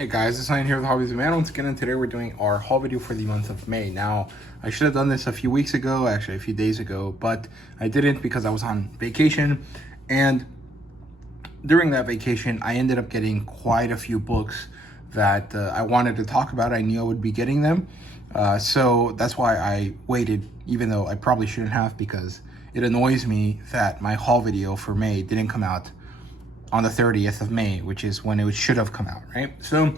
Hey guys, it's Ryan here with HobbiesofaMan once again, and today we're doing our haul video for the month of May. Now, I should have done this a few weeks ago, actually a few days ago, but I didn't because I was on vacation. And during that vacation, I ended up getting quite a few books that I wanted to talk about. I knew I would be getting them. So that's why I waited, even though I probably shouldn't have, because it annoys me that my haul video for May didn't come out on the 30th of May, which is when it should have come out, right? So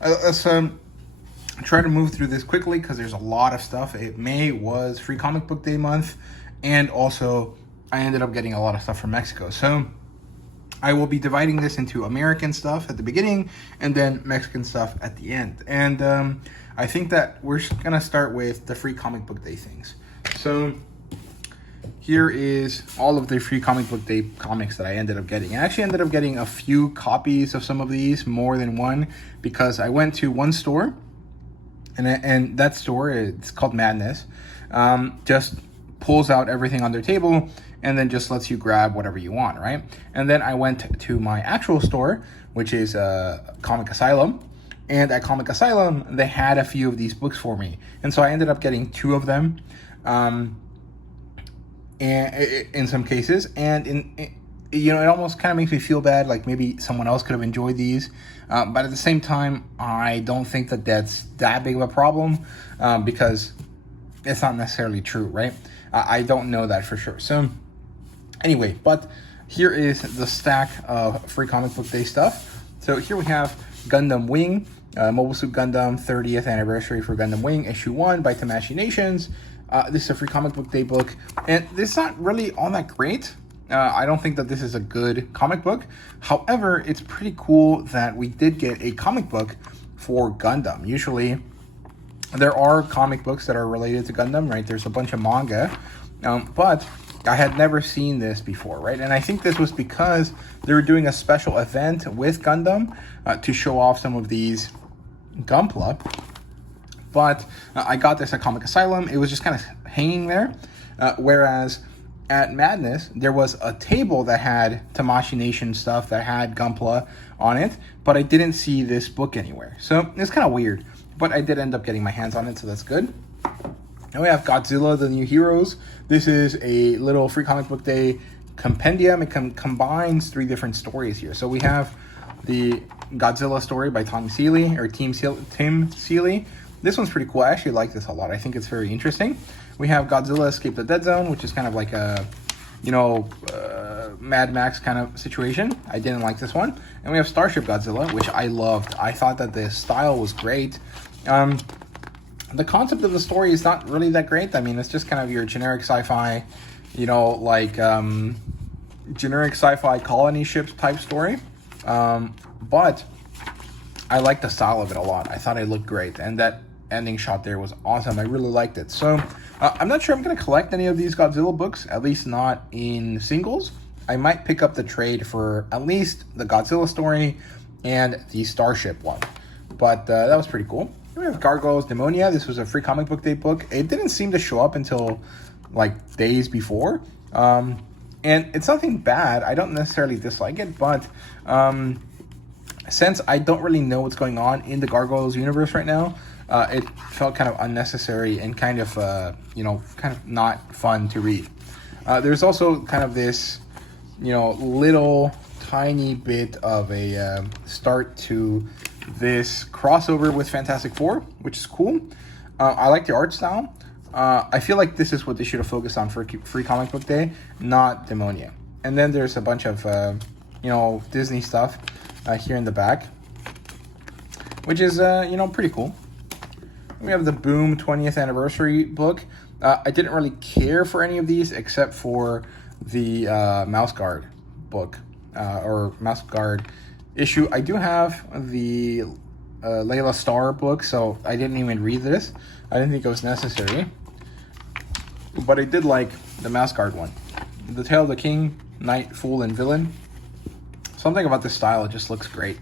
let's try to move through this quickly because there's a lot of stuff. May was Free Comic Book Day month, and also I ended up getting a lot of stuff from Mexico. So I will be dividing this into American stuff at the beginning and then Mexican stuff at the end. And I think that we're gonna start with the Free Comic Book Day things. So here is all of the Free Comic Book Day comics that I ended up getting. I actually ended up getting a few copies of some of these, more than one, because I went to one store, and that store, it's called Madness, just pulls out everything on their table and then just lets you grab whatever you want, right? And then I went to my actual store, which is Comic Asylum, and at Comic Asylum, they had a few of these books for me. And so I ended up getting two of them. And in some cases, and it almost kind of makes me feel bad, like maybe someone else could have enjoyed these, but at the same time, I don't think that that's that big of a problem, because it's not necessarily true, right? I don't know that for sure. So anyway, but here is the stack of Free Comic Book Day stuff. So here we have Gundam Wing, Mobile Suit Gundam 30th Anniversary for Gundam Wing, issue 1 by Tamashii Nations. This is a Free Comic Book Day book, and this is not really all that great. I don't think that this is a good comic book. However, it's pretty cool that we did get a comic book for Gundam. Usually, there are comic books that are related to Gundam, right? There's a bunch of manga, but I had never seen this before, right? And I think this was because they were doing a special event with Gundam to show off some of these Gunpla. But I got this at Comic Asylum. It was just kind of hanging there. Whereas at Madness, there was a table that had Tamashii Nation stuff that had Gunpla on it, but I didn't see this book anywhere. So it's kind of weird, but I did end up getting my hands on it, so that's good. Now we have Godzilla, the New Heroes. This is a little Free Comic Book Day compendium. It combines 3 different stories here. So we have the Godzilla story by Tim Seeley. This one's pretty cool. I actually like this a lot. I think it's very interesting. We have Godzilla Escape the Dead Zone, which is kind of like a, Mad Max kind of situation. I didn't like this one. And we have Starship Godzilla, which I loved. I thought that the style was great. The concept of the story is not really that great. I mean, it's just kind of your generic sci-fi, generic sci-fi colony ship type story. But I like the style of it a lot. I thought it looked great, and that ending shot there was awesome. I really liked it. So I'm not sure I'm going to collect any of these Godzilla books, at least not in singles. I might pick up the trade for at least the Godzilla story and the Starship one. But that was pretty cool. Then we have Gargoyles Demonia. This was a Free Comic Book Day book. It didn't seem to show up until like days before. And it's nothing bad. I don't necessarily dislike it, but since I don't really know what's going on in the Gargoyles universe right now, it felt kind of unnecessary and kind of not fun to read. There's also kind of this, little tiny bit of a start to this crossover with Fantastic Four, which is cool. I like the art style. I feel like this is what they should have focused on for Free Comic Book Day, not Demonia. And then there's a bunch of, Disney stuff here in the back, which is, pretty cool. We have the Boom 20th Anniversary book. I didn't really care for any of these except for the Mouse Guard book, or Mouse Guard issue. I do have the Layla Starr book, so I didn't even read this. I didn't think it was necessary. But I did like the Mouse Guard one. The Tale of the King, Knight, Fool, and Villain. Something about this style, it just looks great.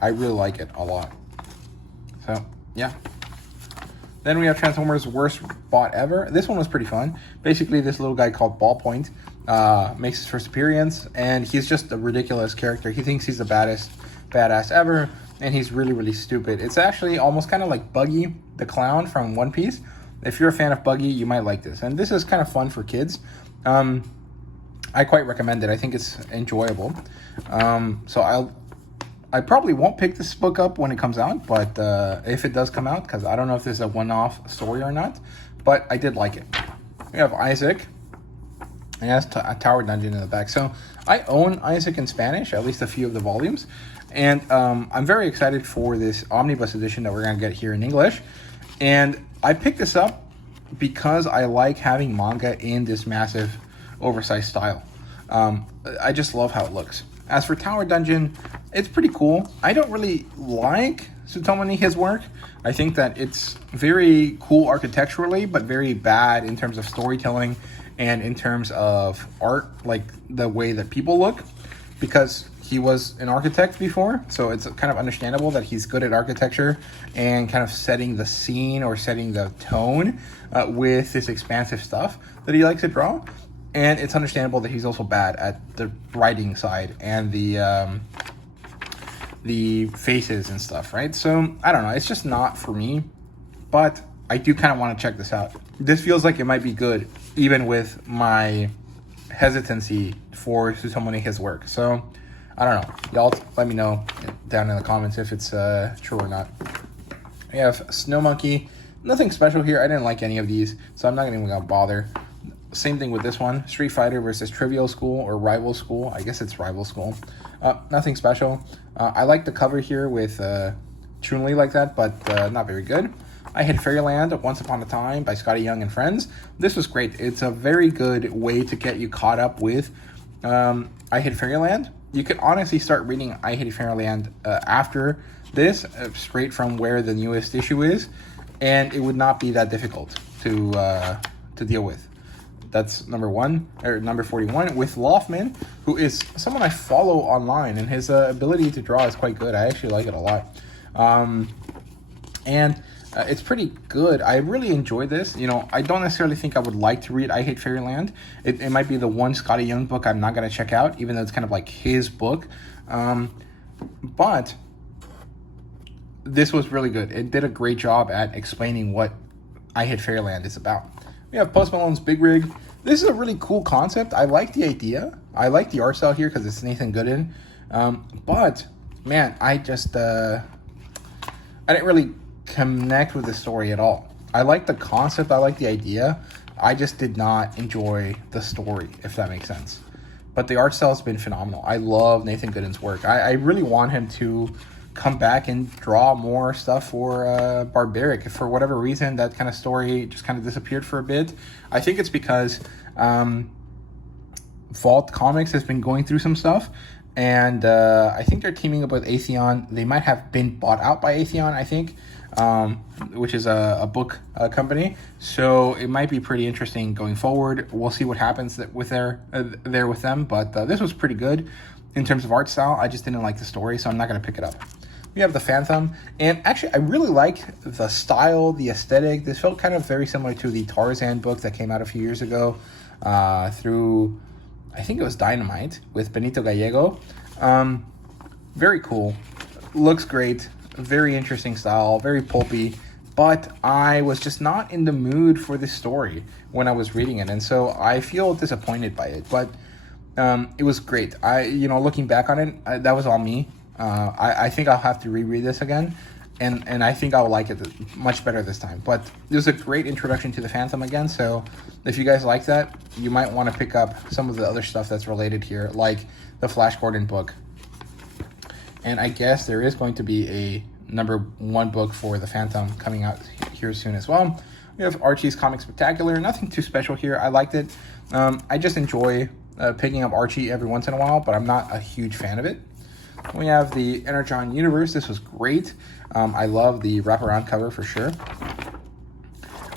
I really like it a lot. So, yeah. Then we have Transformers Worst Bot Ever. This one was pretty fun. Basically, this little guy called Ballpoint makes his first appearance, and he's just a ridiculous character. He thinks he's the badass ever, and he's really, really stupid. It's actually almost kind of like Buggy the Clown from One Piece. If you're a fan of Buggy, you might like this. And this is kind of fun for kids. I quite recommend it. I think it's enjoyable. So I probably won't pick this book up when it comes out, but if it does come out, because I don't know if this is a one-off story or not, but I did like it. We have Isaac, and it has a Tower Dungeon in the back. So I own Isaac in Spanish, at least a few of the volumes, and I'm very excited for this omnibus edition that we're going to get here in English. And I picked this up because I like having manga in this massive, oversized style. I just love how it looks. As for Tower Dungeon, it's pretty cool. I don't really like Tsutomu Nihe's work. I think that it's very cool architecturally, but very bad in terms of storytelling and in terms of art, like the way that people look, because he was an architect before. So it's kind of understandable that he's good at architecture and kind of setting the scene or setting the tone with this expansive stuff that he likes to draw. And it's understandable that he's also bad at the writing side and the faces and stuff, right? So, I don't know. It's just not for me. But I do kind of want to check this out. This feels like it might be good, even with my hesitancy for Tsutomu Nihe's work. So, I don't know. Y'all let me know down in the comments if it's true or not. We have Snow Monkey. Nothing special here. I didn't like any of these, so I'm not even going to bother. Same thing with this one. Street Fighter versus Trivial School or Rival School. I guess it's Rival School. Nothing special. I like the cover here with Chun-Li like that, but not very good. I Hate Fairyland, Once Upon a Time by Scotty Young and Friends. This was great. It's a very good way to get you caught up with I Hate Fairyland. You could honestly start reading I Hate Fairyland after this, straight from where the newest issue is, and it would not be that difficult to deal with. That's number 41, with Loftman, who is someone I follow online, and his ability to draw is quite good. I actually like it a lot. And it's pretty good. I really enjoyed this. You know, I don't necessarily think I would like to read I Hate Fairyland. It might be the one Scotty Young book I'm not going to check out, even though it's kind of like his book. But this was really good. It did a great job at explaining what I Hate Fairyland is about. We have Post Malone's Big Rig. This is a really cool concept. I like the idea. I like the art style here because it's Nathan Gooden. But, man, I just... I didn't really connect with the story at all. I like the concept. I like the idea. I just did not enjoy the story, if that makes sense. But the art style has been phenomenal. I love Nathan Gooden's work. I really want him to come back and draw more stuff for Barbaric. If for whatever reason that kind of story just kind of disappeared for a bit, I think it's because Vault Comics has been going through some stuff, and I think they're teaming up with Atheon. They might have been bought out by Atheon, I think, which is a book company. So it might be pretty interesting going forward. We'll see what happens with there with them. But this was pretty good in terms of art style. I just didn't like the story, so I'm not going to pick it up. We have the Phantom, and actually I really like the style, the aesthetic. This felt kind of very similar to the Tarzan book that came out a few years ago through, I think it was Dynamite with Benito Gallego. Very cool, looks great, very interesting style, very pulpy, but I was just not in the mood for this story when I was reading it, and so I feel disappointed by it. But it was great. Looking back on it, that was all me. I think I'll have to reread this again, and I think I'll like it much better this time. But it was a great introduction to the Phantom again, so if you guys like that, you might want to pick up some of the other stuff that's related here, like the Flash Gordon book. And I guess there is going to be a #1 book for the Phantom coming out here soon as well. We have Archie's Comic Spectacular. Nothing too special here. I liked it. I just enjoy picking up Archie every once in a while, but I'm not a huge fan of it. We have the Energon Universe. This was great. I love the wraparound cover for sure.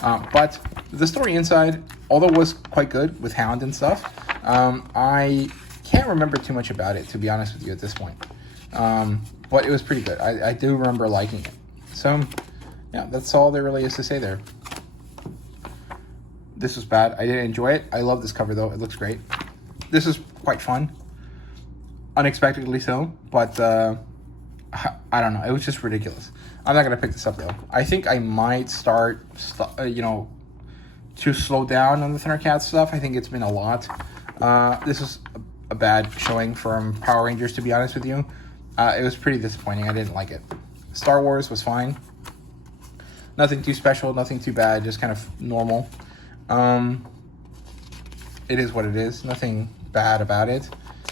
But the story inside, although it was quite good with Hound and stuff, I can't remember too much about it, to be honest with you, at this point. But it was pretty good. I do remember liking it. So, yeah, that's all there really is to say there. This was bad. I didn't enjoy it. I love this cover, though. It looks great. This is quite fun. Unexpectedly so, but I don't know. It was just ridiculous. I'm not going to pick this up, though. I think I might start, to slow down on the Thundercats stuff. I think it's been a lot. This is a bad showing from Power Rangers, to be honest with you. It was pretty disappointing. I didn't like it. Star Wars was fine. Nothing too special, nothing too bad, just kind of normal. It is what it is. Nothing bad about it.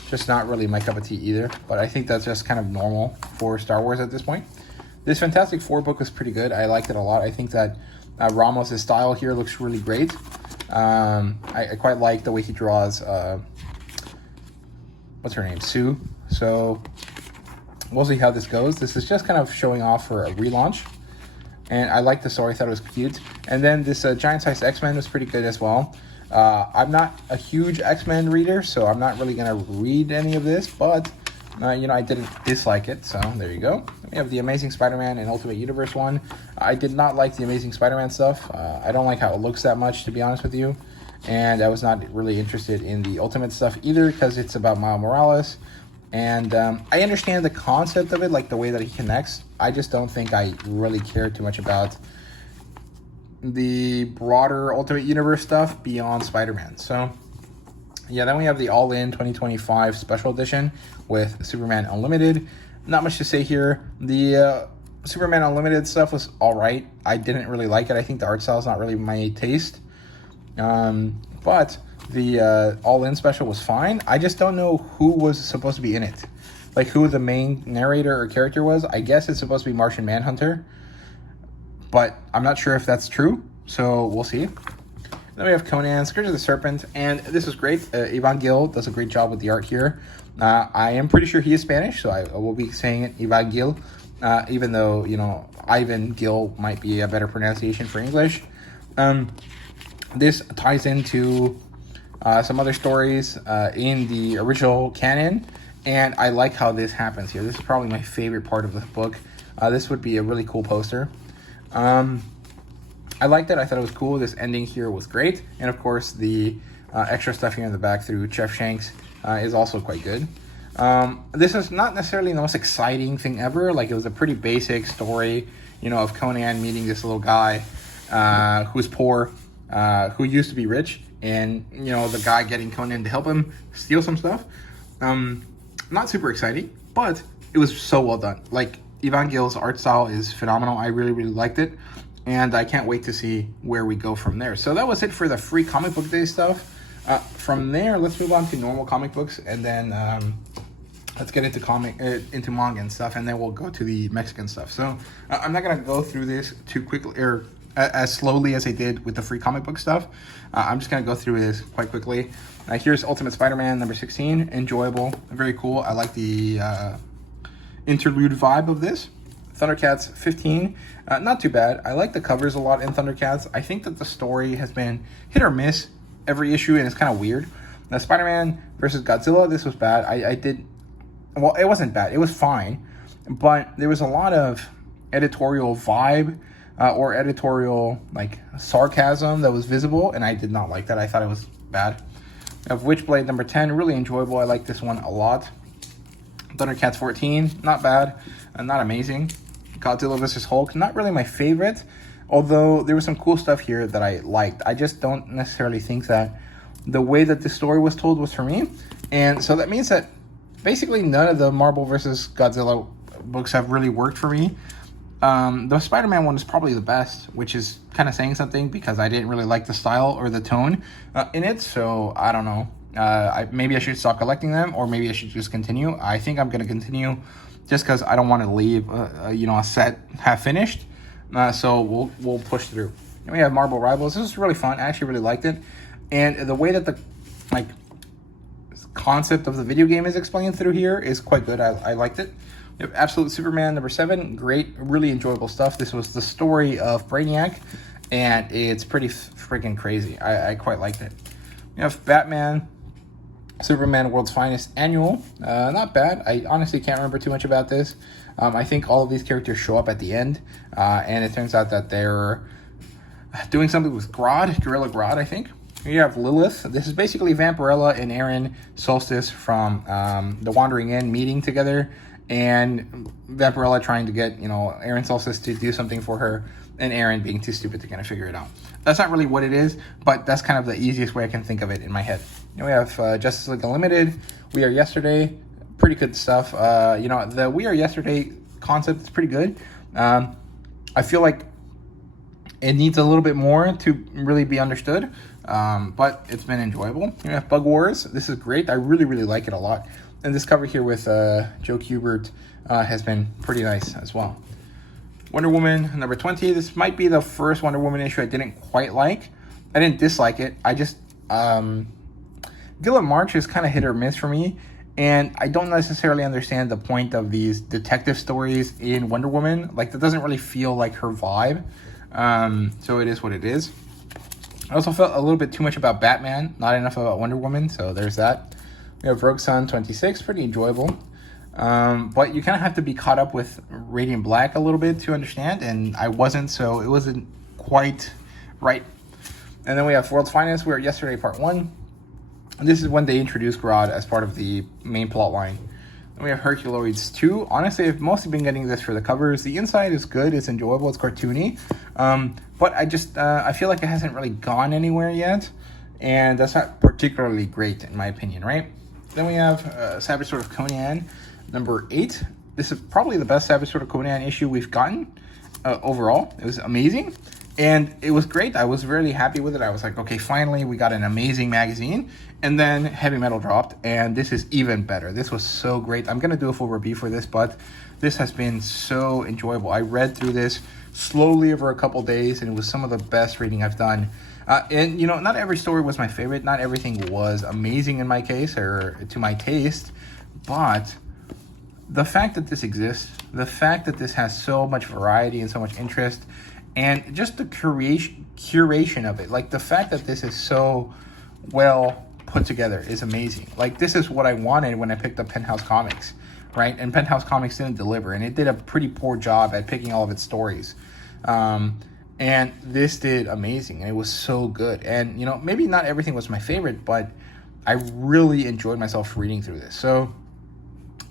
Just not really my cup of tea either. But I think that's just kind of normal for Star Wars at this point. This Fantastic Four book was pretty good. I liked it a lot. I think that Ramos' style here looks really great. I quite like the way he draws, what's her name, Sue. So we'll see how this goes. This is just kind of showing off for a relaunch. And I liked the story. I thought it was cute. And then this giant-sized X-Men was pretty good as well. I'm not a huge X-Men reader, so I'm not really going to read any of this. But, I didn't dislike it. So there you go. We have the Amazing Spider-Man and Ultimate Universe one. I did not like the Amazing Spider-Man stuff. I don't like how it looks that much, to be honest with you. And I was not really interested in the Ultimate stuff either because it's about Miles Morales. And I understand the concept of it, like the way that he connects. I just don't think I really care too much about the broader Ultimate Universe stuff beyond Spider-Man. So, yeah, then we have the All-In 2025 Special Edition with Superman Unlimited. Not much to say here. The Superman Unlimited stuff was all right. I didn't really like it. I think the art style is not really my taste. But the All-In special was fine. I just don't know who was supposed to be in it. Like, who the main narrator or character was. I guess it's supposed to be Martian Manhunter. But I'm not sure if that's true. So, we'll see. Then we have Conan, Scourge of the Serpent. And this is great. Ivan Gil does a great job with the art here. I am pretty sure he is Spanish. So, I will be saying it Ivan Gil. Even though, Ivan Gil might be a better pronunciation for English. This ties into some other stories in the original canon, and I like how this happens here. This is probably my favorite part of the book. This would be a really cool poster. I liked it. I thought it was cool. This ending here was great, and of course the extra stuff here in the back through Chef Shanks is also quite good. This is not necessarily the most exciting thing ever. Like, it was a pretty basic story, of Conan meeting this little guy who's poor, who used to be rich. And, the guy getting Conan to help him steal some stuff. Not super exciting, but it was so well done. Like, Ivan Gil's art style is phenomenal. I really, really liked it. And I can't wait to see where we go from there. So that was it for the free comic book day stuff. From there, let's move on to normal comic books. And then let's get into manga and stuff. And then we'll go to the Mexican stuff. So I'm not going to go through this too quickly, or as slowly as I did with the free comic book stuff. I'm just going to go through this quite quickly. Here's Ultimate Spider-Man number 16. Enjoyable. Very cool. I like the interlude vibe of this. Thundercats 15. Not too bad. I like the covers a lot in Thundercats. I think that the story has been hit or miss every issue, and it's kind of weird. Now, Spider-Man versus Godzilla, this was bad. Well, it wasn't bad. It was fine. But there was a lot of editorial vibe or editorial sarcasm that was visible, and I did not like that. I thought it was bad. We have Witchblade number 10, really enjoyable. I like this one a lot. Thundercats 14, not bad, not amazing. Godzilla vs. Hulk, not really my favorite, although there was some cool stuff here that I liked. I just don't necessarily think that the way that the story was told was for me, and so that means that basically none of the Marvel vs. Godzilla books have really worked for me. The Spider-Man one is probably the best, which is kind of saying something because I didn't really like the style or the tone in it, so I don't know. Maybe I should stop collecting them, or maybe I should just continue. I think I'm going to continue just because I don't want to leave a set half finished, so we'll push through. And we have Marvel Rivals. This is really fun. I actually really liked it, and the way that the concept of the video game is explained through here is quite good. I liked it. We have Absolute Superman number 7. Great, really enjoyable stuff. This was the story of Brainiac, and it's pretty freaking crazy. I quite liked it. We have Batman, Superman World's Finest Annual. Not bad. I honestly can't remember too much about this. I think all of these characters show up at the end, and it turns out that they're doing something with Gorilla Grodd, I think. Here you have Lilith. This is basically Vampirella and Aaron Solstice from The Wandering Inn meeting together, and Vampirella trying to get, Aaron Solstice to do something for her, and Aaron being too stupid to kind of figure it out. That's not really what it is, but that's kind of the easiest way I can think of it in my head. We have Justice League Unlimited, We Are Yesterday, pretty good stuff. The We Are Yesterday concept is pretty good. I feel like it needs a little bit more to really be understood, but it's been enjoyable. We have Bug Wars. This is great. I really, really like it a lot. And this cover here with Joe Kubert has been pretty nice as well. Wonder Woman number 20. This might be the first Wonder Woman issue I didn't quite like. I didn't dislike it. I just... Gillet March is kind of hit or miss for me. And I don't necessarily understand the point of these detective stories in Wonder Woman. Like, that doesn't really feel like her vibe. So it is what it is. I also felt a little bit too much about Batman, not enough about Wonder Woman, so there's that. We have Rogue Sun 26, pretty enjoyable. But you kind of have to be caught up with Radiant Black a little bit to understand, and I wasn't, so it wasn't quite right. And then we have World's Finest, We Are Yesterday Part 1. And this is when they introduced Grodd as part of the main plot line. Then we have Herculoids 2. Honestly, I've mostly been getting this for the covers. The inside is good, it's enjoyable, it's cartoony. But I feel like it hasn't really gone anywhere yet. And that's not particularly great, in my opinion, right? Then we have Savage Sword of Conan, number 8. This is probably the best Savage Sword of Conan issue we've gotten overall. It was amazing. And it was great. I was really happy with it. I was like, okay, finally, we got an amazing magazine. And then Heavy Metal dropped, and this is even better. This was so great. I'm going to do a full review for this, but this has been so enjoyable. I read through this slowly over a couple days, and it was some of the best reading I've done. And, not every story was my favorite. Not everything was amazing in my case or to my taste. But the fact that this exists, the fact that this has so much variety and so much interest, and just the curation of it, like the fact that this is so well put together is amazing. Like, this is what I wanted when I picked up Penthouse Comics, right? And Penthouse Comics didn't deliver, and it did a pretty poor job at picking all of its stories. And this did amazing, and it was so good. And, maybe not everything was my favorite, but I really enjoyed myself reading through this. So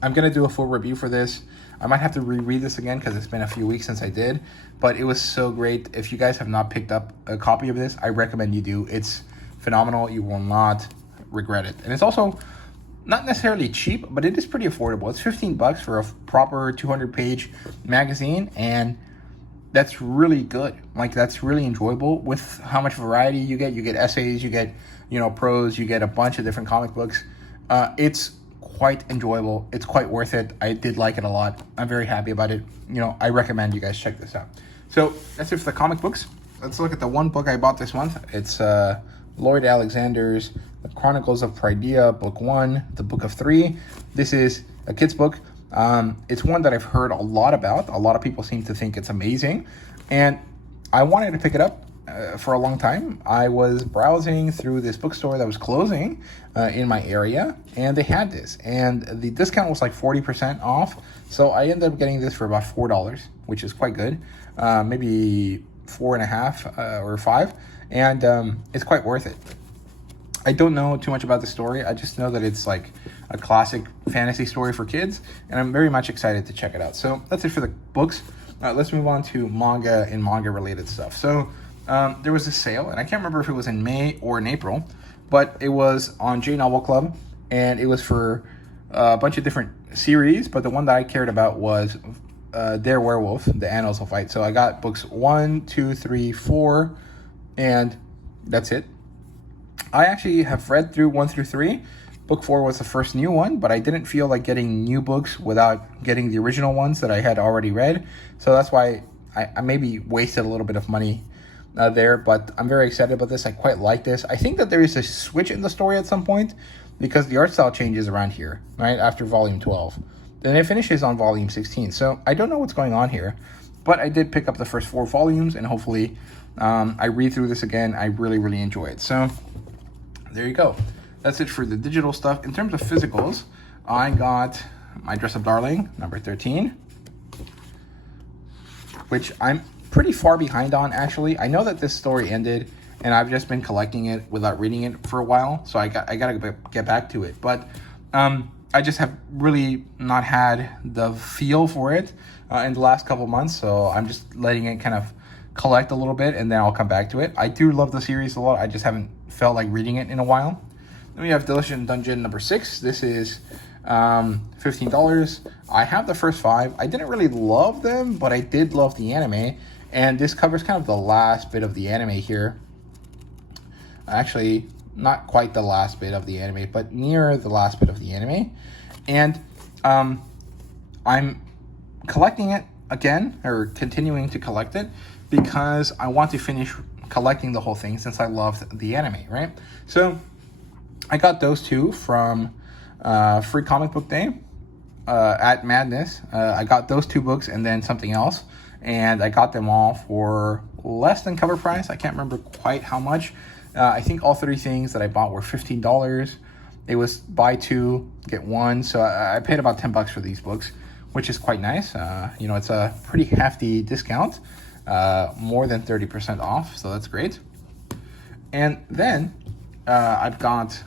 I'm going to do a full review for this. I might have to reread this again because it's been a few weeks since I did, but it was so great. If you guys have not picked up a copy of this, I recommend you do. It's phenomenal. You will not regret it. And it's also not necessarily cheap, but it is pretty affordable. It's $15 for a proper 200-page magazine, and that's really good. Like, that's really enjoyable with how much variety you get. You get essays, you get, prose, you get a bunch of different comic books. It's quite enjoyable. It's quite worth it. I did like it a lot. I'm very happy about it. I recommend you guys check this out. So that's it for the comic books. Let's look at the one book I bought this month. It's Lloyd Alexander's The Chronicles of Prydia, Book 1, The Book of 3. This is a kid's book. It's one that I've heard a lot about. A lot of people seem to think it's amazing. And I wanted to pick it up for a long time. I was browsing through this bookstore that was closing in my area, and they had this. And the discount was like 40% off. So I ended up getting this for about $4, which is quite good. Maybe $4.50 or $5. And it's quite worth it. I don't know too much about the story. I just know that it's like a classic fantasy story for kids, and I'm very much excited to check it out. So that's it for the books. Let's move on to manga and manga related stuff. So there was a sale, and I can't remember if it was in May or in April, but it was on J Novel Club, and it was for a bunch of different series, but the one that I cared about was Der Werewolf, The Annals of Fight. So I got books 1, 2, 3, 4, and that's it. I actually have read through 1 through 3. Book 4 was the first new one, but I didn't feel like getting new books without getting the original ones that I had already read. So that's why I maybe wasted a little bit of money there, but I'm very excited about this. I quite like this. I think that there is a switch in the story at some point because the art style changes around here, right, after volume 12. Then it finishes on volume 16. So I don't know what's going on here, but I did pick up the first 4 volumes, and hopefully I read through this again. I really, really enjoy it. So there you go. That's it for the digital stuff. In terms of physicals, I got My Dress Up Darling, number 13, which I'm pretty far behind on, actually. I know that this story ended, and I've just been collecting it without reading it for a while, so I gotta get back to it. But I just have really not had the feel for it in the last couple months, so I'm just letting it kind of collect a little bit, and then I'll come back to it. I do love the series a lot. I just haven't felt like reading it in a while. Then we have Delicious Dungeon number 6. This is $15. I have the first 5. I didn't really love them, but I did love the anime, and this covers kind of the last bit of the anime here. Actually, not quite the last bit of the anime, but near the last bit of the anime. And I'm collecting it again, or continuing to collect it, because I want to finish collecting the whole thing since I loved the anime, right? So I got those 2 from Free Comic Book Day at Madness. I got those 2 books and then something else, and I got them all for less than cover price. I can't remember quite how much. I think all 3 things that I bought were $15. It was buy 2, get 1. So I paid about $10 for these books, which is quite nice. You know, it's a pretty hefty discount, more than 30% off. So that's great. And then I've got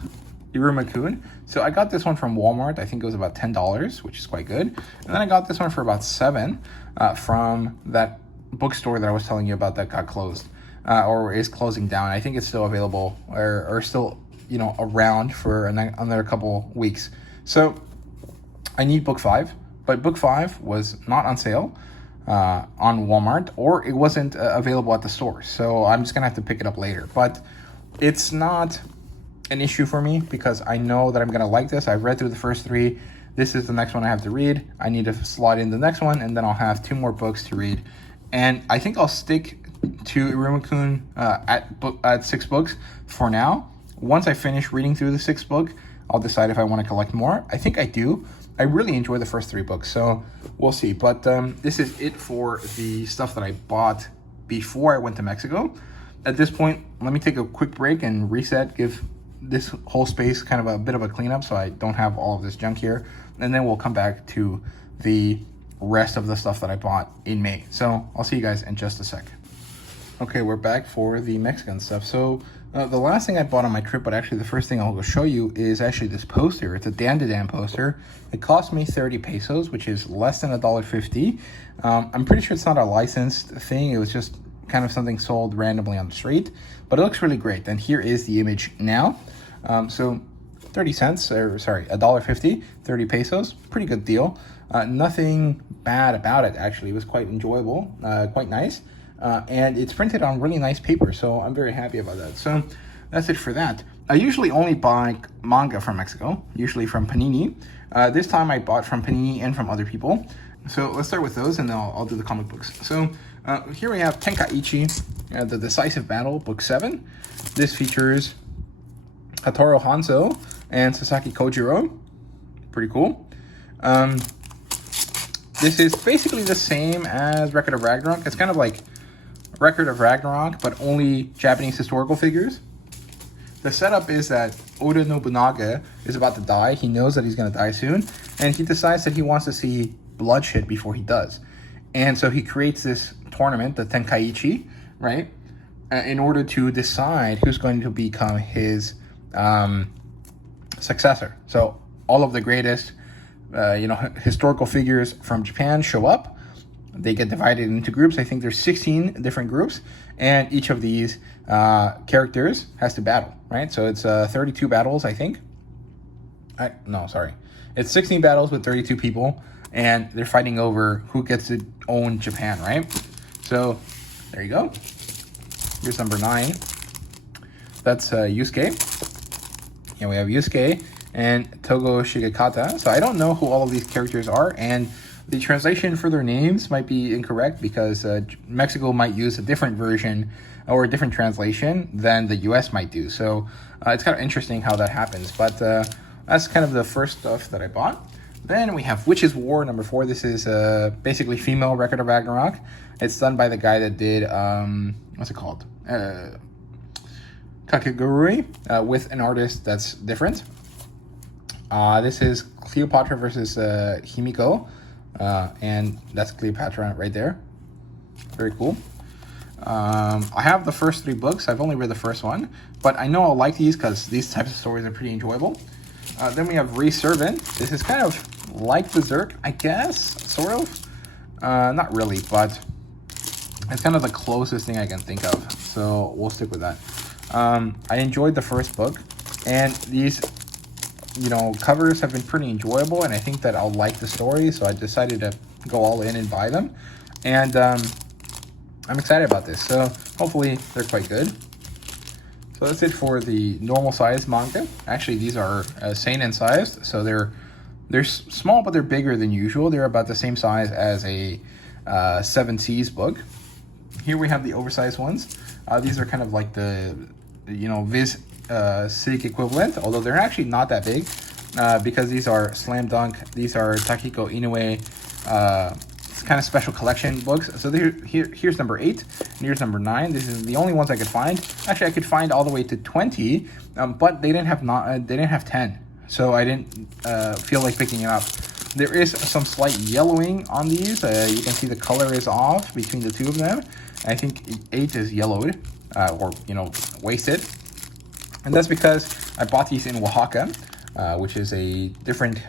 Iruma-kun. So I got this one from Walmart. I think it was about $10, which is quite good. And then I got this one for about $7 from that bookstore that I was telling you about that got closed. Or is closing down. I think it's still available or still, you know, around for another couple weeks. So I need book 5, but book 5 was not on sale on Walmart, or it wasn't available at the store. So I'm just gonna have to pick it up later. But it's not an issue for me because I know that I'm gonna like this. I've read through the first 3. This is the next one I have to read. I need to slot in the next one, and then I'll have 2 more books to read. And I think I'll stick to Iruma-kun at 6 books for now. Once I finish reading through the 6th book, I'll decide if I want to collect more. I think I do. I really enjoy the first 3 books, so we'll see. But this is it for the stuff that I bought before I went to Mexico. At this point, let me take a quick break and reset, give this whole space kind of a bit of a cleanup so I don't have all of this junk here. And then we'll come back to the rest of the stuff that I bought in May. So I'll see you guys in just a sec. Okay, we're back for the Mexican stuff. So the last thing I bought on my trip, but actually the first thing I'll go show you, is actually this poster. It's a Dan to Dan poster. It cost me 30 pesos, which is less than $1.50. I'm pretty sure it's not a licensed thing. It was just kind of something sold randomly on the street, but it looks really great. And here is the image now. So 30 cents, or sorry, $1.50, 30 pesos, pretty good deal. Nothing bad about it, actually. It was quite enjoyable, quite nice. And it's printed on really nice paper, so I'm very happy about that. So that's it for that. I usually only buy manga from Mexico, usually from Panini. This time I bought from Panini and from other people. So let's start with those, and then I'll do the comic books. So here we have Tenkaichi, The Decisive Battle, Book 7. This features Hataro Hanzo and Sasaki Kojiro. Pretty cool. This is basically the same as Record of Ragnarok. It's kind of like Record of Ragnarok, but only Japanese historical figures. The setup is that Oda Nobunaga is about to die. He knows that he's going to die soon, and he decides that he wants to see bloodshed before he does. And so he creates this tournament, the Tenkaichi, right, in order to decide who's going to become his successor. So all of the greatest historical figures from Japan show up. They get divided into groups. I think there's 16 different groups, and each of these characters has to battle, right? So it's 32 battles, I think. It's 16 battles with 32 people, and they're fighting over who gets to own Japan, right? So there you go. Here's number 9. That's Yusuke. And we have Yusuke and Togo Shigekata. So I don't know who all of these characters are, and the translation for their names might be incorrect because Mexico might use a different version or a different translation than the US might do. So it's kind of interesting how that happens. But that's kind of the first stuff that I bought. Then we have Witch's War, number 4. This is basically female Record of Ragnarok. It's done by the guy that did, what's it called? Kakegurui, with an artist that's different. This is Cleopatra versus Himiko. And that's Cleopatra right there. Very cool. I have the first 3 books. I've only read the first one, but I know I'll like these because these types of stories are pretty enjoyable. Then we have Reservant. This is kind of like Berserk, I guess, sort of. Not really, but it's kind of the closest thing I can think of. So we'll stick with that. I enjoyed the first book, and these, covers have been pretty enjoyable, and I think that I'll like the story, so I decided to go all in and buy them. And I'm excited about this, so hopefully they're quite good. So that's it for the normal size manga. Actually, these are seinen sized, so they're small, but they're bigger than usual. They're about the same size as a 7 Seas book. Here we have the oversized ones. These are kind of like the, Viz Sig equivalent, although they're actually not that big, because these are Slam Dunk. These are Takiko Inoue kind of special collection books. So here's number 8, and here's number 9. This is the only ones I could find. Actually, I could find all the way to 20, but they didn't have 10. So I didn't feel like picking it up. There is some slight yellowing on these. You can see the color is off between the two of them. I think 8 is yellowed, or wasted. And that's because I bought these in Oaxaca, which is a different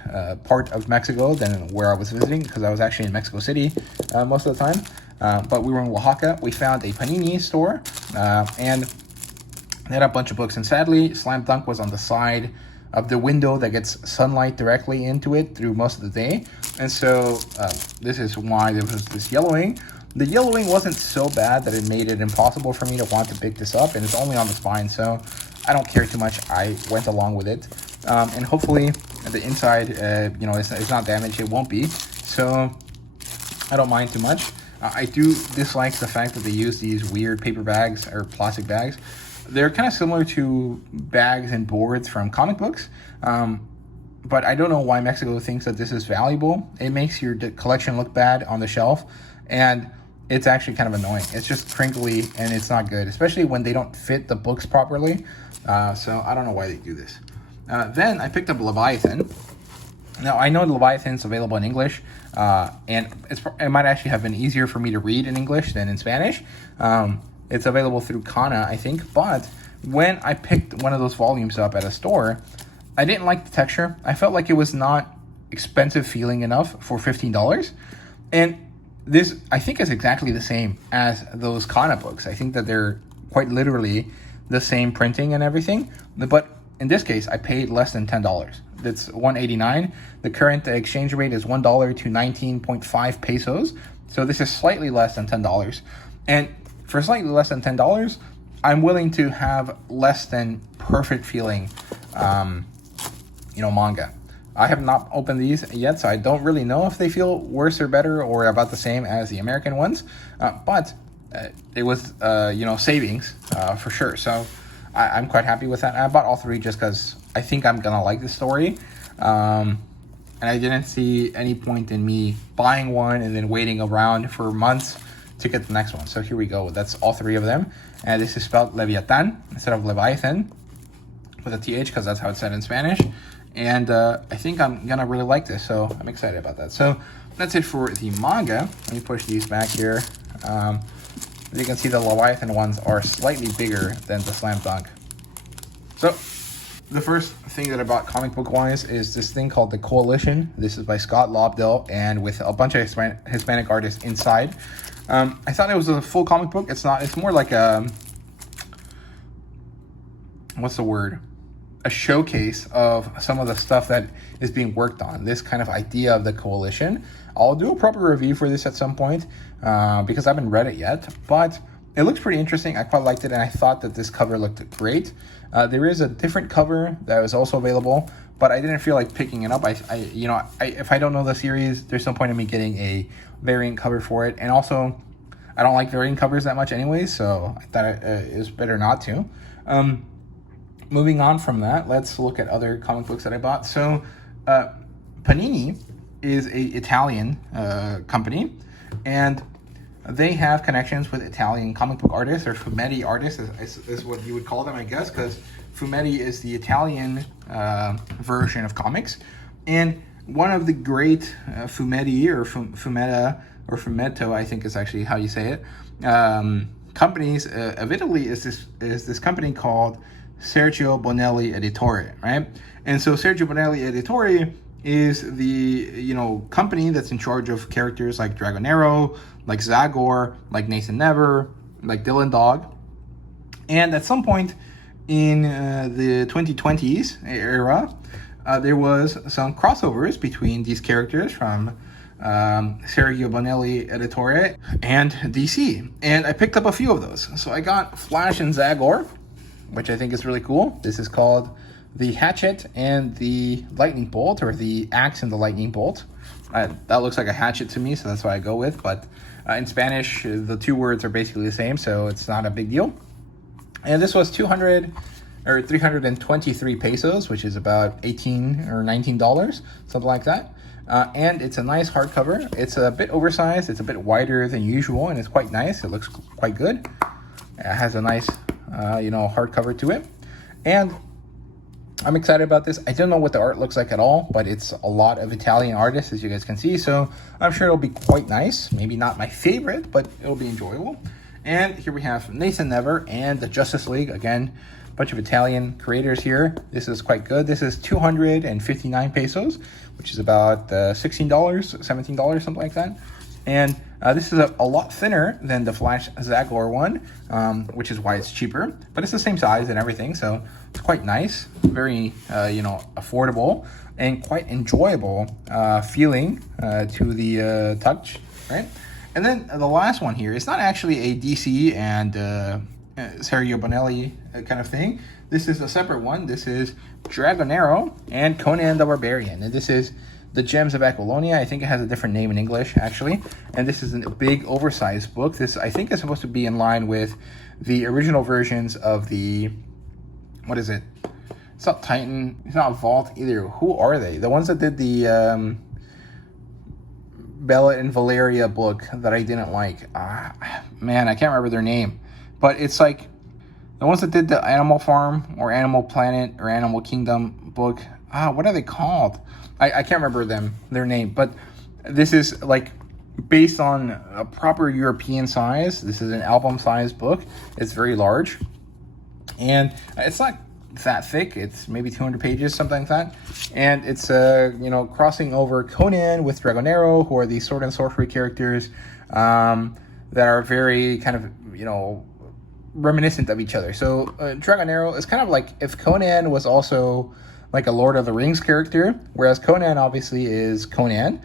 part of Mexico than where I was visiting, because I was actually in Mexico City most of the time. But we were in Oaxaca. We found a Panini store, and they had a bunch of books. And sadly, Slam Dunk was on the side of the window that gets sunlight directly into it through most of the day. And so this is why there was this yellowing. The yellowing wasn't so bad that it made it impossible for me to want to pick this up, and it's only on the spine, so I don't care too much. I went along with it. And hopefully the inside, it's not damaged. It won't be. So I don't mind too much. I do dislike the fact that they use these weird paper bags or plastic bags. They're kind of similar to bags and boards from comic books. But I don't know why Mexico thinks that this is valuable. It makes your collection look bad on the shelf, and it's actually kind of annoying. It's just crinkly, and it's not good, especially when they don't fit the books properly. So I don't know why they do this. Then I picked up Leviathan. Now, I know Leviathan's available in English, and it might actually have been easier for me to read in English than in Spanish. It's available through Kana, I think, but when I picked one of those volumes up at a store, I didn't like the texture. I felt like it was not expensive feeling enough for $15. And this, I think, is exactly the same as those Kana books. I think that they're quite literally the same printing and everything, but in this case, I paid less than $10. That's $1.89. The current exchange rate is $1 to 19.5 pesos. So this is slightly less than $10. And for slightly less than $10, I'm willing to have less than perfect feeling, manga. I have not opened these yet, so I don't really know if they feel worse or better or about the same as the American ones. But it was, savings for sure. So I'm quite happy with that. I bought all 3 just because I think I'm going to like the story. And I didn't see any point in me buying one and then waiting around for months to get the next one. So here we go. That's all 3 of them. And this is spelled Leviathan instead of Leviathan with a TH, because that's how it's said in Spanish. And I think I'm going to really like this. So I'm excited about that. So that's it for the manga. Let me push these back here. As you can see, the Leviathan ones are slightly bigger than the Slam Dunk. So the first thing that I bought comic book wise is this thing called The Coalition. This is by Scott Lobdell and with a bunch of Hispanic artists inside. I thought it was a full comic book. It's not. It's more like a, what's the word? A showcase of some of the stuff that is being worked on. This kind of idea of the Coalition. I'll do a proper review for this at some point because I haven't read it yet, but it looks pretty interesting. I quite liked it, and I thought that this cover looked great. There is a different cover that was also available, but I didn't feel like picking it up. If I don't know the series, there's no point in me getting a variant cover for it, and also I don't like variant covers that much anyway, so I thought it was better not to. Moving on from that, let's look at other comic books that I bought. So Panini is a Italian company, and they have connections with Italian comic book artists, or fumetti artists is what you would call them, I guess, because fumetti is the Italian version of comics. And one of the great fumetti or fumetta or fumetto, I think is actually how you say it, companies of Italy is this company called Sergio Bonelli Editore, right? And so Sergio Bonelli Editore is the, you know, company that's in charge of characters like Dragonero, like Zagor, like Nathan Never, like Dylan Dog. And at some point in the 2020s era, there was some crossovers between these characters from Sergio Bonelli Editore and DC. And I picked up a few of those. So I got Flash and Zagor, which I think is really cool. This is called the Hatchet and the Lightning Bolt, or the Axe and the Lightning Bolt. That looks like a hatchet to me, so that's what I go with. But in Spanish, the two words are basically the same, so it's not a big deal. And this was 323 pesos, which is about $18 or $19, something like that. And it's a nice hardcover. It's a bit oversized. It's a bit wider than usual, and it's quite nice. It looks quite good. It has a nice, hardcover to it. And I'm excited about this. I don't know what the art looks like at all, but it's a lot of Italian artists, as you guys can see. So I'm sure it'll be quite nice. Maybe not my favorite, but it'll be enjoyable. And here we have Nathan Never and the Justice League. Again, a bunch of Italian creators here. This is quite good. This is 259 pesos, which is about $16, $17, something like that. And this is a lot thinner than the Flash Zagor one, which is why it's cheaper. But it's the same size and everything, so it's quite nice. Very, affordable and quite enjoyable feeling to the touch, right? And then the last one here, it's not actually a DC and Sergio Bonelli kind of thing. This is a separate one. This is Dragonero and Conan the Barbarian. And this is the Gems of Aquilonia. I think it has a different name in English, actually. And this is a big, oversized book. This, I think, is supposed to be in line with the original versions of the... What is it? It's not Titan. It's not Vault either. Who are they? The ones that did the Bella and Valeria book that I didn't like. Man, I can't remember their name. But it's like the ones that did the Animal Farm or Animal Planet or Animal Kingdom book. What are they called? I can't remember their name. But this is like based on a proper European size. This is an album size book. It's very large. And it's not that thick. It's maybe 200 pages, something like that. And it's, crossing over Conan with Dragonero, who are these sword and sorcery characters that are very kind of, reminiscent of each other. So Dragonero is kind of like if Conan was also like a Lord of the Rings character, whereas Conan obviously is Conan.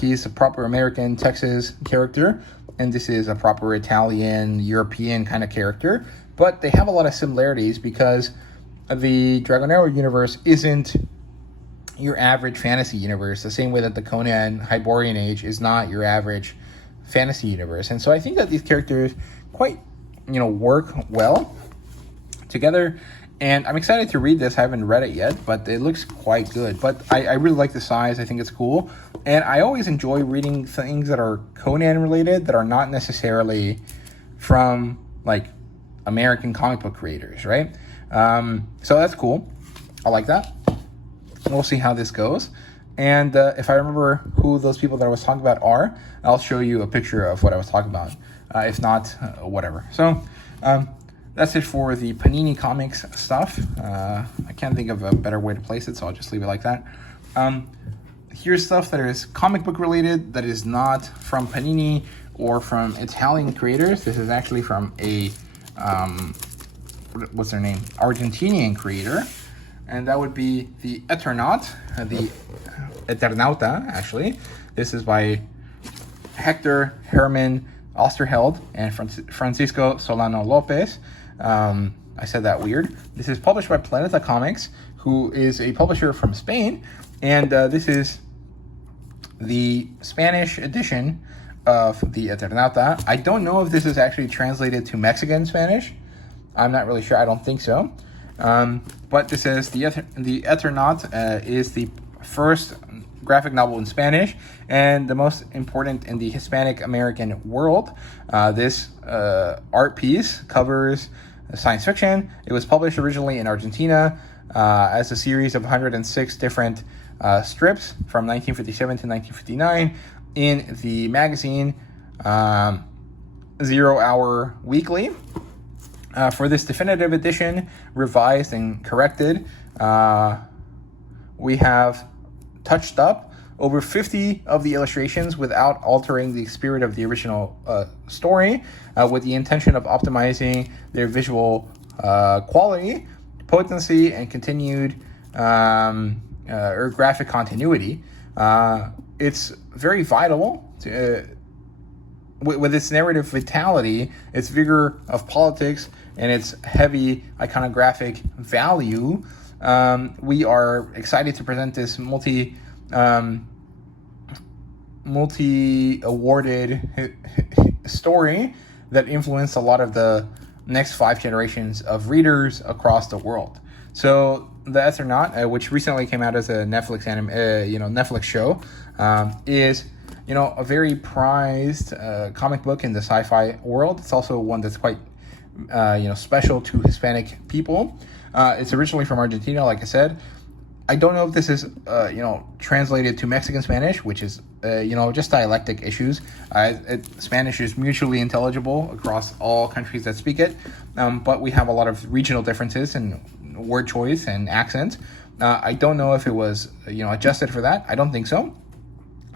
He's a proper American Texas character, and this is a proper Italian, European kind of character. But they have a lot of similarities because the Dragonero universe isn't your average fantasy universe, the same way that the Conan Hyborian Age is not your average fantasy universe. And so I think that these characters quite, work well together. And I'm excited to read this. I haven't read it yet, but it looks quite good. But I really like the size. I think it's cool. And I always enjoy reading things that are Conan related that are not necessarily from, like, American comic book creators, right? So that's cool. I like that. We'll see how this goes. And if I remember who those people that I was talking about are, I'll show you a picture of what I was talking about. If not, whatever. So that's it for the Panini Comics stuff. I can't think of a better way to place it, so I'll just leave it like that. Here's stuff that is comic book related that is not from Panini or from Italian creators. This is actually from a what's their name? Argentinian creator, and that would be the Eternaut, the Eternauta, actually. This is by Hector Herman Osterheld and Francisco Solano Lopez. I said that weird. This is published by Planeta Comics, who is a publisher from Spain, and this is the Spanish edition of the Eternauta. I don't know if this is actually translated to Mexican Spanish. I'm not really sure. I don't think so. But this is the Eternaut is the first graphic novel in Spanish and the most important in the Hispanic American world. This art piece covers science fiction. It was published originally in Argentina as a series of 106 different strips from 1957 to 1959 in the magazine 0 Hour Weekly. For this definitive edition, revised and corrected, we have touched up over 50 of the illustrations without altering the spirit of the original story, with the intention of optimizing their visual quality, potency, and continued or graphic continuity. It's very vital to, with its narrative vitality, its vigor of politics, and its heavy iconographic value. We are excited to present this multi-awarded story that influenced a lot of the next 5 generations of readers across the world. So the Ethernaut, which recently came out as a Netflix Netflix show, is a very prized comic book in the sci-fi world. It's also one that's quite special to Hispanic people. It's originally from Argentina, like I said. I don't know if this is translated to Mexican Spanish, which is just dialectic issues. Spanish is mutually intelligible across all countries that speak it, but we have a lot of regional differences in word choice and accent. I don't know if it was adjusted for that. I don't think so.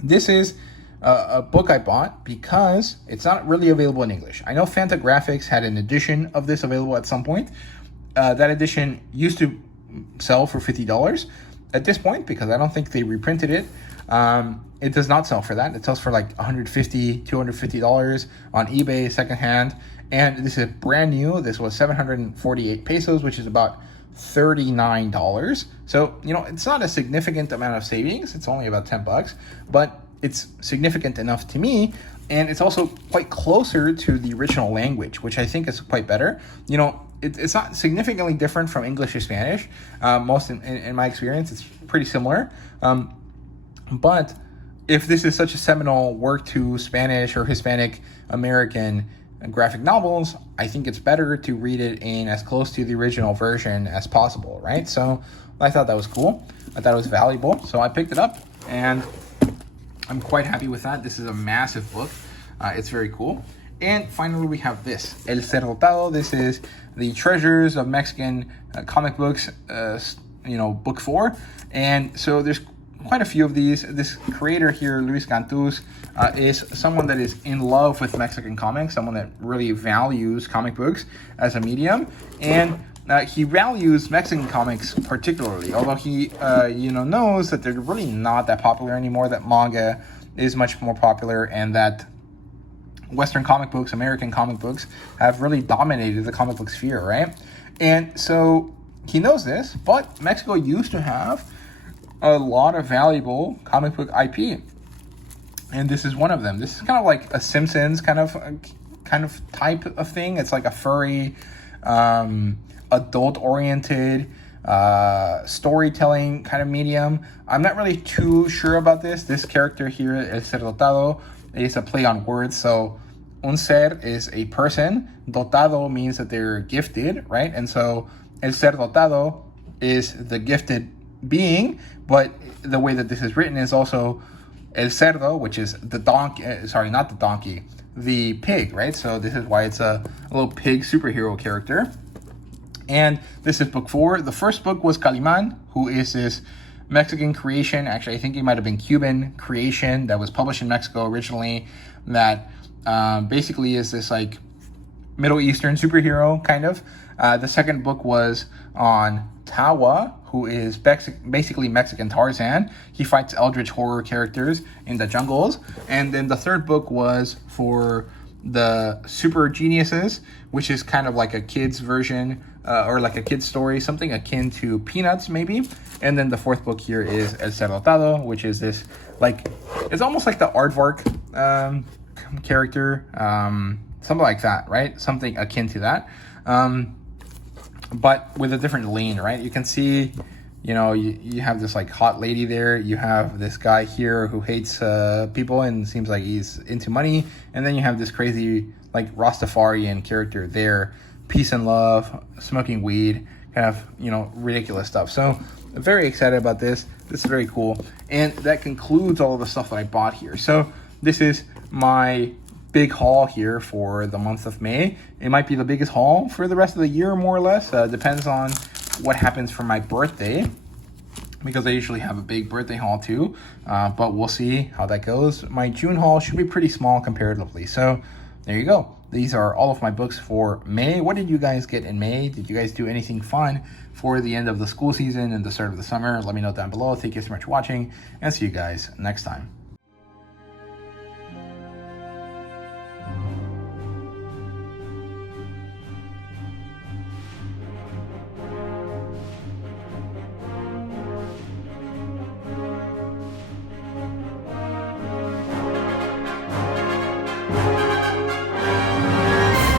This is a book I bought because it's not really available in English. I know Fantagraphics had an edition of this available at some point. That edition used to sell for $50. At this point, because I don't think they reprinted it, it does not sell for that. It sells for like $150, $250 on eBay secondhand. And this is brand new. This was 748 pesos, which is about $39. So, it's not a significant amount of savings. It's only about $10, but it's significant enough to me. And it's also quite closer to the original language, which I think is quite better. It's not significantly different from English to Spanish. Most in my experience, it's pretty similar. But if this is such a seminal work to Spanish or Hispanic American graphic novels, I think it's better to read it in as close to the original version as possible, right? So I thought that was cool. I thought it was valuable. So I picked it up, and I'm quite happy with that. This is a massive book. It's very cool. And finally, we have this, El Cerdotado. This is the Treasures of Mexican Comic Books, book 4. And so there's quite a few of these. This creator here, Luis Cantus, is someone that is in love with Mexican comics, someone that really values comic books as a medium. And he values Mexican comics particularly, although he, knows that they're really not that popular anymore, that manga is much more popular, and that Western comic books, American comic books, have really dominated the comic book sphere, right? And so he knows this, but Mexico used to have a lot of valuable comic book IP, and this is one of them. This is kind of like a Simpsons kind of type of thing. It's like a furry, adult-oriented storytelling kind of medium. I'm not really too sure about this. This character here, El Cerdotado, is a play on words. So un ser is a person, dotado means that they're gifted, right? And so el ser dotado is the gifted being, but the way that this is written is also el cerdo, which is the donkey, not the donkey, the pig, right? So this is why it's a little pig superhero character. And this is book 4. The first book was Calimán, who is this Mexican creation. Actually, I think it might have been Cuban creation that was published in Mexico originally, that basically is this like Middle Eastern superhero kind of. The second book was on Tawa, who is basically Mexican Tarzan. He fights eldritch horror characters in the jungles. And then the third book was for the Super Geniuses, which is kind of like a kid's version, or like a kid's story, something akin to Peanuts maybe. And then the fourth book here is El Cerdotado, which is this, like, it's almost like the aardvark character, something like that, right? Something akin to that, but with a different lane, right? You can see, you have this like hot lady there. You have this guy here who hates people and seems like he's into money. And then you have this crazy like Rastafarian character there, peace and love, smoking weed, kind of, ridiculous stuff. So I'm very excited about this. This is very cool. And that concludes all of the stuff that I bought here. So this is my big haul here for the month of May. It might be the biggest haul for the rest of the year, more or less. Depends on what happens for my birthday, because I usually have a big birthday haul too, but we'll see how that goes. My June haul should be pretty small comparatively. So there you go. These are all of my books for May. What did you guys get in May? Did you guys do anything fun for the end of the school season and the start of the summer? Let me know down below. Thank you so much for watching, and see you guys next time.